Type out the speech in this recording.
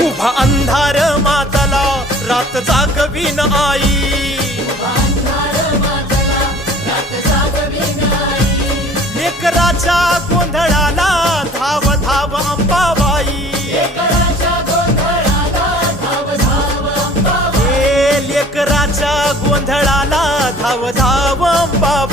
उभा अंधार मातला रात जागवीन आई, लेकराच्या गोंधळाला धाव धाव अंबाबाई, लेकराच्या गोंधळाला धाव धाव अंबाबाई.